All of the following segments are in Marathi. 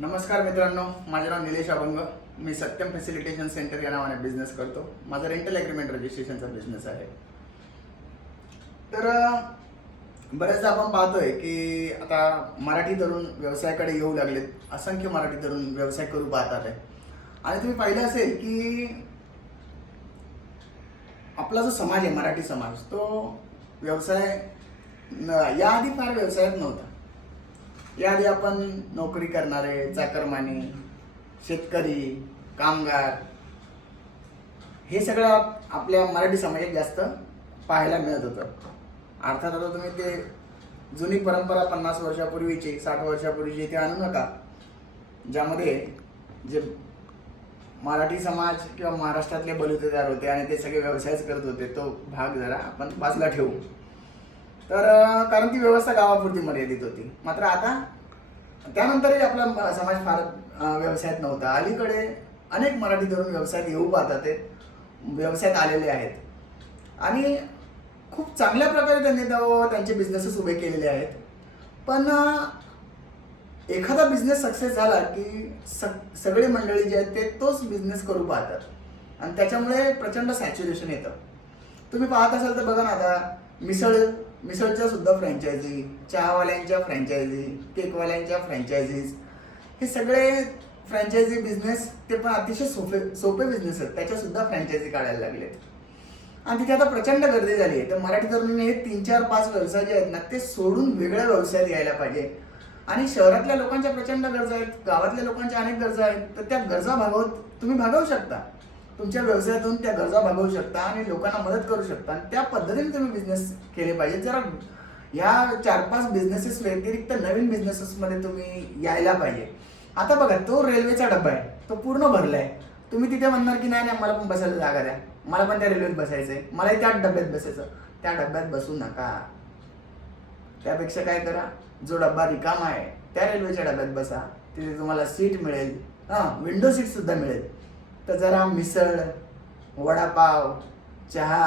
नमस्कार मित्रांनो, माझे नाव निलेश अभंग. मी सत्यम फॅसिलिटेशन सेंटर या नावाने बिझनेस करतो. माझा रेंटल ॲग्रीमेंट रजिस्ट्रेशनचा बिझनेस आहे. तर बऱ्याचदा आपण पाहतोय की आता मराठी तरुण व्यवसायाकडे येऊ लागलेत. असंख्य मराठी तरुण व्यवसाय करू पाहतात आहे. आणि तुम्ही पाहिलं असेल की आपला जो समाज आहे, मराठी समाज, तो व्यवसाय याआधी फार व्यवसायात नव्हता. याआधी आपण नोकरी करणारे, चाकरमानी, शेतकरी, कामगार हे सगळं आपल्या मराठी समाजात जास्त पाहायला मिळत होतं. अर्थात आता तुम्ही ते जुनी परंपरा 50 वर्षापूर्वीची, 60 वर्षापूर्वीची इथे आणू नका, ज्यामध्ये जे मराठी समाज किंवा महाराष्ट्रातले बलुतेदार होते आणि ते सगळे व्यवसायच करत होते, तो भाग जरा आपण बाजूला ठेवू. तर कारण ती व्यवस्था गावापुरती मर्यादित होती. मात्र आता त्यानंतरही आपला समाज फार व्यवसायात नव्हता. अलीकडे अनेक मराठी तरुण व्यवसायात येऊ पाहतात, ते व्यवसायात आलेले आहेत आणि खूप चांगल्या प्रकारे त्यांनी त्यांचे बिझनेसेस उभे केलेले आहेत. पण एखादा बिझनेस सक्सेस झाला की सगळी मंडळी जी आहेत ते तोच बिझनेस करू पाहतात आणि त्याच्यामुळे प्रचंड सॅच्युरेशन येतं. तुम्ही पाहत असाल तर बघा ना, आता मिसळच्या सुद्धा फ्रँचायझी, चहावाल्यांच्या फ्रँचायझी, केकवाल्यांच्या फ्रँचायझीज, हे सगळे फ्रँचायझी बिझनेस ते पण अतिशय सोपे बिझनेस आहेत, त्याच्या सुद्धा फ्रँचायझी काढायला लागलेत आणि तिथे आता प्रचंड गर्दी झाली आहे. तर मराठी तरुणांनी हे 3, 4, 5 व्यवसाय जे आहेत ना, ते सोडून वेगळ्या व्यवसायात यायला पाहिजे. आणि शहरातल्या लोकांच्या प्रचंड गरजा आहेत, गावातल्या लोकांच्या अनेक गरजा आहेत. तर त्या गरजा तुम्ही भागवू शकता. तुमच्या व्यवसायातून त्या गरजा भागवू शकता आणि लोकांना मदत करू शकता आणि त्या पद्धतीने तुम्ही बिझनेस केले पाहिजे. जरा ह्या 4-5 बिझनेसेस व्यतिरिक्त नवीन बिझनेसेसमध्ये तुम्ही यायला पाहिजे. आता बघा, तो रेल्वेचा डब्बा आहे, तो पूर्ण भरला आहे. तुम्ही तिथे म्हणणार की नाही, मला पण बसायला जागा द्या, मला पण त्या रेल्वेत बसायचं आहे, मलाही त्याच डब्यात बसायचं. त्या डब्यात बसू नका. त्यापेक्षा काय करा, जो डब्बा रिकामा आहे त्या रेल्वेच्या डब्यात बसा. तिथे तुम्हाला सीट मिळेल, विंडो सीट सुद्धा मिळेल. तर जरा मिसळ, वडापाव, चहा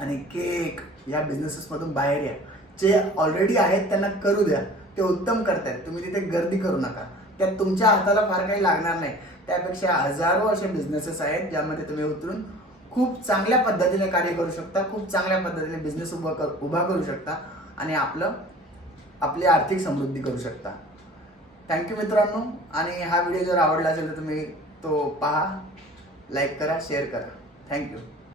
आणि केक या बिझनेसेसमधून बाहेर या. जे ऑलरेडी आहेत त्यांना करू द्या, ते उत्तम करतायत. तुम्ही तिथे गर्दी करू नका. त्यात तुमच्या हाताला फार काही लागणार नाही. त्यापेक्षा हजारो असे बिझनेसेस आहेत ज्यामध्ये तुम्ही उतरून खूप चांगल्या पद्धतीने कार्य करू शकता, खूप चांगल्या पद्धतीने बिझनेस उभा करू शकता आणि आपली आर्थिक समृद्धी करू शकता. थँक्यू मित्रांनो. आणि हा व्हिडिओ जर आवडला असेल तर तुम्ही तो पहा, लाईक करा, शेअर करा. थँक्यू.